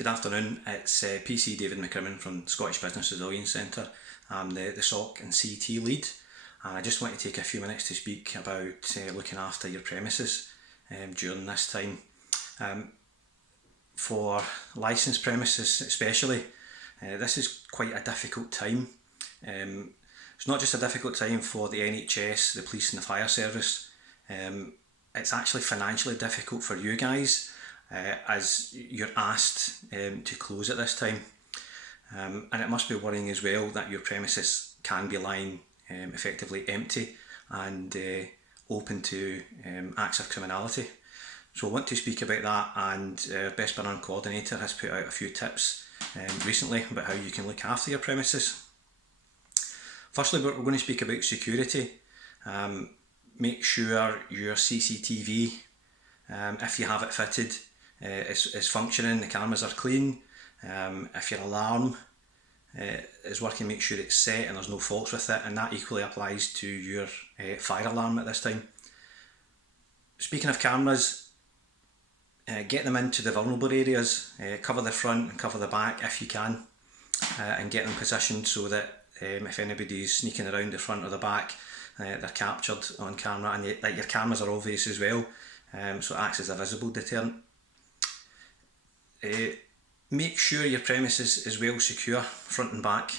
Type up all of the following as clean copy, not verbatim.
Good afternoon, it's PC David McCrimmon from Scottish Business Resilience Centre. I'm the SOC and CT lead, and I just want to take a few minutes to speak about looking after your premises during this time. For licensed premises especially, this is quite a difficult time. It's not just a difficult time for the NHS, the police and the fire service. It's actually financially difficult for you guys as you're asked to close at this time. And it must be worrying as well that your premises can be lying effectively empty and open to acts of criminality. So I want to speak about that, and our Best Burn coordinator has put out a few tips recently about how you can look after your premises. Firstly, we're going to speak about security. Make sure your CCTV, if you have it fitted, is functioning, the cameras are clean. If your alarm is working, make sure it's set and there's no faults with it, and that equally applies to your fire alarm at this time. Speaking of cameras, get them into the vulnerable areas, cover the front and cover the back if you can, and get them positioned so that if anybody's sneaking around the front or the back, they're captured on camera, and that your cameras are obvious as well, so it acts as a visible deterrent. Make sure your premises is well secure, front and back.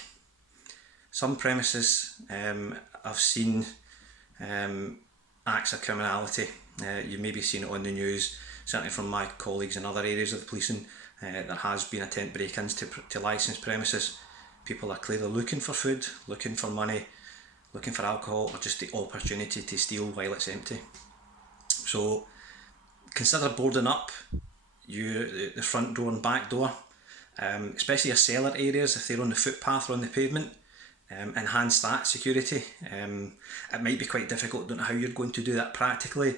Some premises I've seen acts of criminality. You've maybe seen it on the news, certainly from my colleagues in other areas of the policing. There has been attempt break-ins to licensed premises. People are clearly looking for food, looking for money, looking for alcohol, or just the opportunity to steal while it's empty. So consider boarding up the front door and back door, especially your cellar areas if they're on the footpath or on the pavement. Enhance that security. It might be quite difficult, don't know how you're going to do that practically,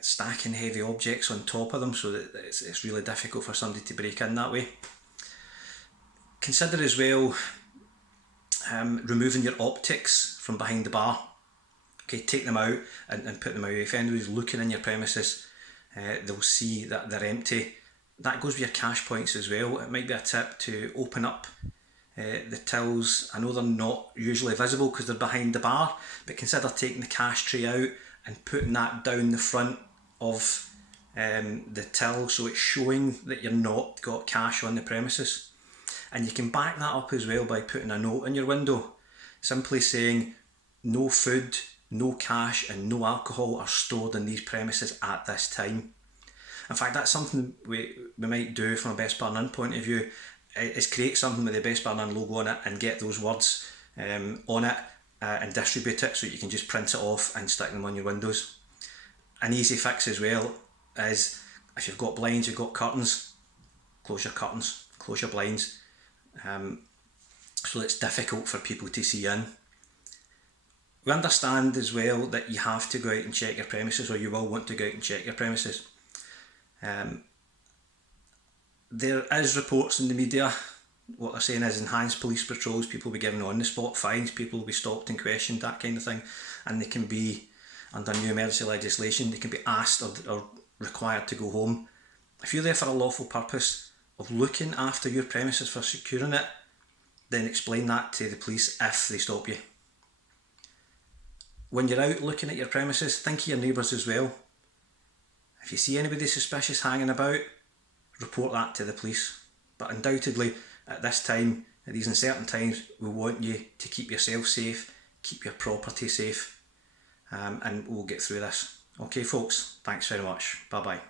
stacking heavy objects on top of them, so that it's really difficult for somebody to break in that way. Consider as well removing your optics from behind the bar. Okay, take them out and put them away. If anybody's looking in your premises, they'll see that they're empty. That goes with your cash points as well. It might be a tip to open up the tills. I know they're not usually visible because they're behind the bar, but consider taking the cash tray out and putting that down the front of the till, so it's showing that you're not got cash on the premises. And you can back that up as well by putting a note in your window simply saying no food, no cash and no alcohol are stored in these premises at this time. In fact, that's something we might do from a Best Burn point of view, is create something with the Best Burn logo on it and get those words on it and distribute it, so you can just print it off and stick them on your windows. An easy fix as well is, if you've got blinds, you've got curtains, close your curtains, close your blinds, so it's difficult for people to see in. We understand as well that you have to go out and check your premises, or you will want to go out and check your premises. There is reports in the media, what they're saying is enhanced police patrols, people will be given on the spot fines, people will be stopped and questioned, that kind of thing, and they can be, under new emergency legislation, they can be asked or required to go home. If you're there for a lawful purpose of looking after your premises for securing it, then explain that to the police if they stop you. When you're out looking at your premises, think of your neighbours as well. If you see anybody suspicious hanging about, report that to the police. But undoubtedly, at this time, at these uncertain times, we want you to keep yourself safe, keep your property safe, and we'll get through this. Okay folks, thanks very much. Bye bye.